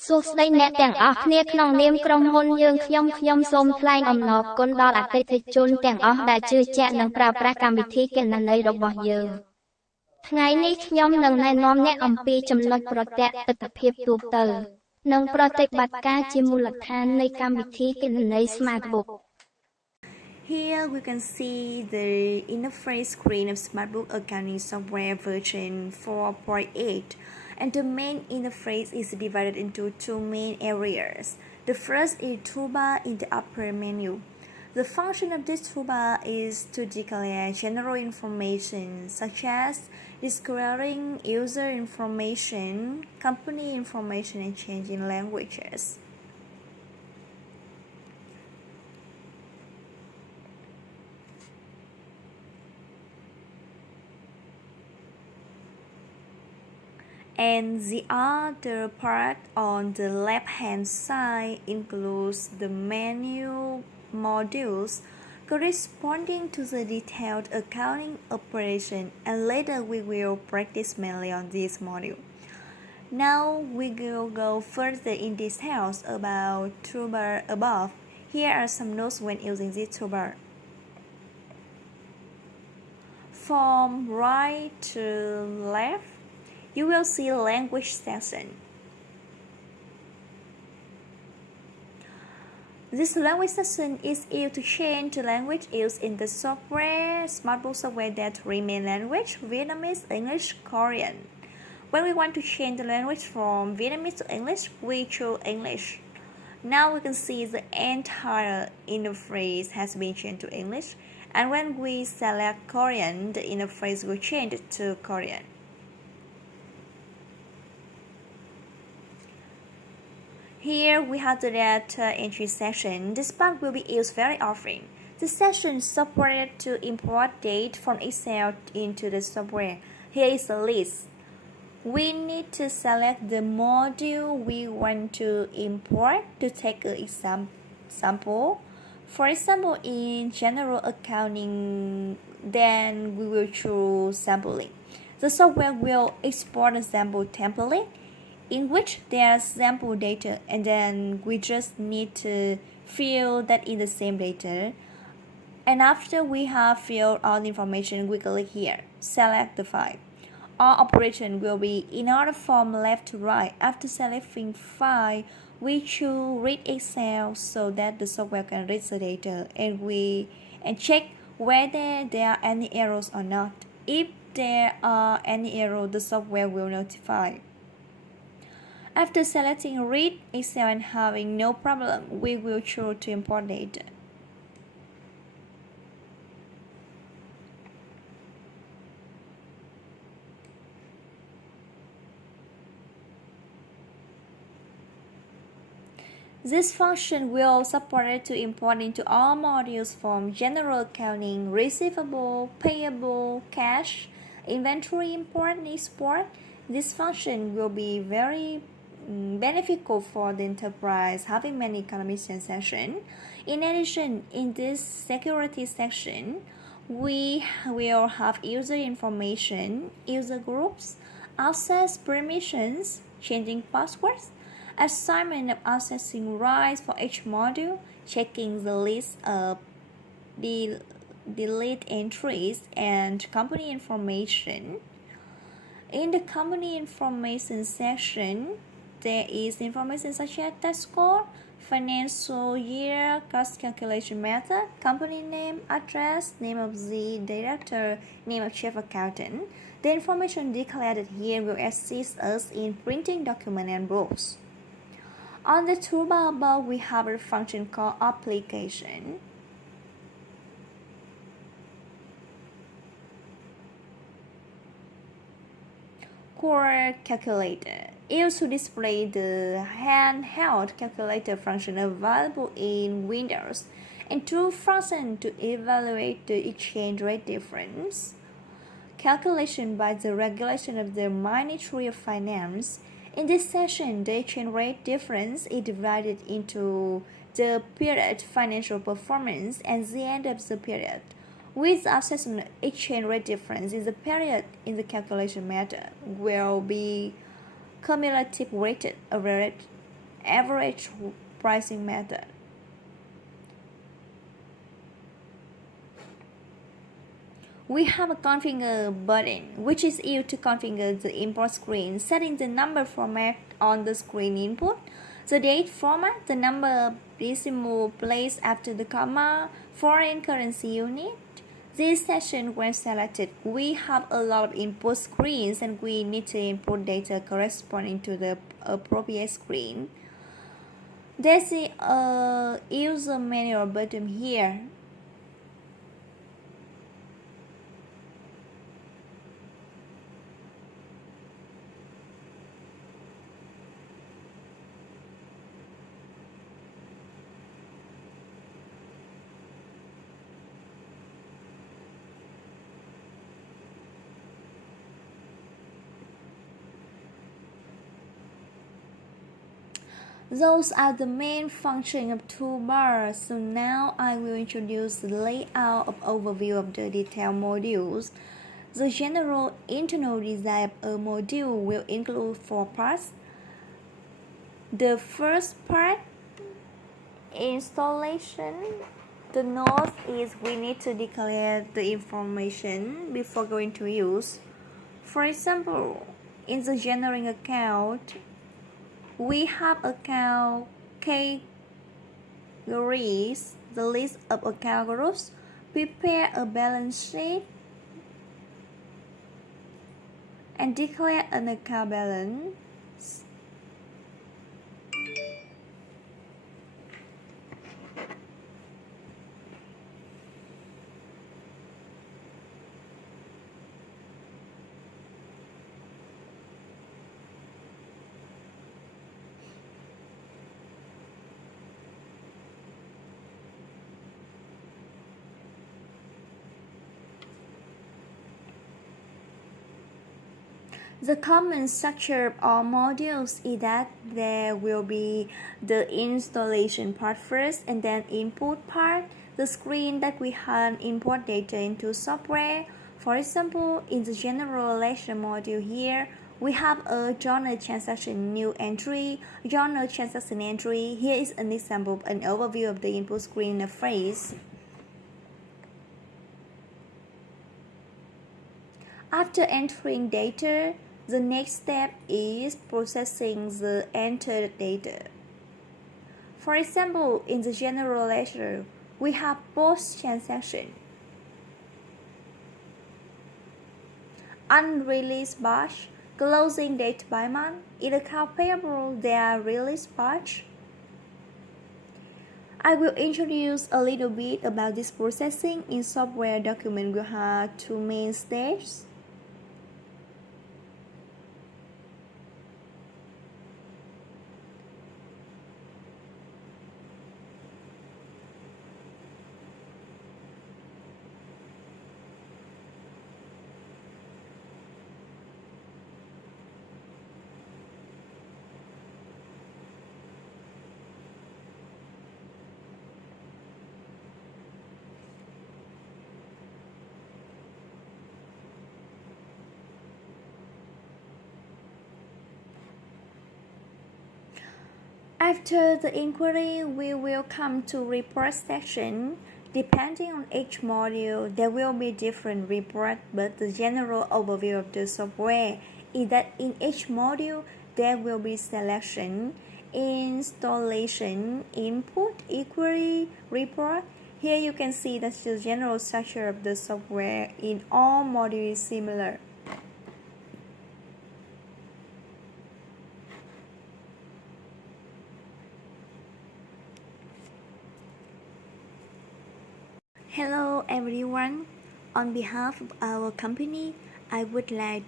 សួស្តីអ្នកទាំងអស់គ្នាក្នុងនាមក្រុមហ៊ុនយើងខ្ញុំសូមថ្លែងអំណរគុណដល់អតិថិជនទាំងអស់ដែលជឿជាក់និងប្រើប្រាស់កម្មវិធីគណនេយ្យរបស់យើងថ្ងៃនេះខ្ញុំនឹងណែនាំអ្នកអំពីចំណុចប្រទាក់ទិដ្ឋភាពទូទៅនិងប្រតិបត្តិការជាមូលដ្ឋាននៃកម្មវិធីគណនេយ្យ SmartBooks. Here we can see the interface screen of SmartBook accounting software version 4.8, and the main interface is divided into two main areas. The first is toolbar in the upper menu. The function of this toolbar is to declare general information such as disclosing user information, company information, and changing languages. And the other part on the left-hand side includes the menu modules corresponding to the detailed accounting operation, and later we will practice mainly on this module. Now we will go further in details about toolbar above. Here are some notes when using this toolbar. From right to left, you will see language section. This language section is used to change the language used in the software, SmartBook software that remain language, Vietnamese, English, Korean. When we want to change the language from Vietnamese to English, we choose English. Now we can see the entire interface has been changed to English, and when we select Korean, the interface will change to Korean. Here we have the data entry section. This part will be used very often. The section is supported to import data from Excel into the software. Here is a list. We need to select the module we want to import to take an example. For example, in general accounting, then we will choose sampling. The software will export a sample template in which there are sample data, and then we just need to fill that in the same data. And after we have filled all the information, we click here, select the file. All operation will be in order from left to right. After selecting file, we choose read Excel so that the software can read the data, and check whether there are any errors or not. If there are any error, the software will notify. After selecting read Excel and having no problem, we will choose to import data. This function will support it to import into all modules from general accounting, receivable, payable, cash, inventory import and export. This function will be very beneficial for the enterprise having many economic transactions. In addition, in this security section, we will have user information, user groups, access permissions, changing passwords, assignment of accessing rights for each module, checking the list of delete entries, and company information. In the company information section, there is information such as tax score, financial year, cost calculation method, company name, address, name of the director, name of chief accountant. The information declared here will assist us in printing documents and books. On the toolbar above, we have a function called application. Core calculator used to display the handheld calculator function available in Windows, and two functions to evaluate the exchange rate difference. Calculation by the regulation of the Ministry of Finance. In this section, the exchange rate difference is divided into the period financial performance and the end of the period. With assessment exchange rate difference in the period in the calculation method will be cumulative weighted average average pricing method. We have a configure button, which is used to configure the import screen, setting the number format on the screen input, the date format, the number decimal place after the comma, foreign currency unit. This section, when selected, we have a lot of input screens and we need to input data corresponding to the appropriate screen. There's a user manual button here. Those are the main functions of toolbars. So now I will introduce the layout of overview of the detailed modules. The general internal design of a module will include 4 parts. The first part, installation. The note is we need to declare the information before going to use. For example, in the generating account, we have account categories, the list of account groups, prepare a balance sheet, and declare an account balance. The common structure of all modules is that there will be the installation part first and then input part, the screen that we can import data into software. For example, in the general ledger module here, we have a journal transaction new entry, journal transaction entry. Here is an example of an overview of the input screen interface. After entering data, the next step is processing the entered data. For example, in the general ledger, we have post-transaction, unreleased batch, closing date by month. In account payable, there are released batch. I will introduce a little bit about this processing. In software document, we have 2 main stages. After the inquiry, we will come to report section. Depending on each module, there will be different reports, but the general overview of the software is that in each module, there will be selection, installation, input, inquiry, report. Here you can see that the general structure of the software in all modules is similar. Hello everyone. On behalf of our company, I would like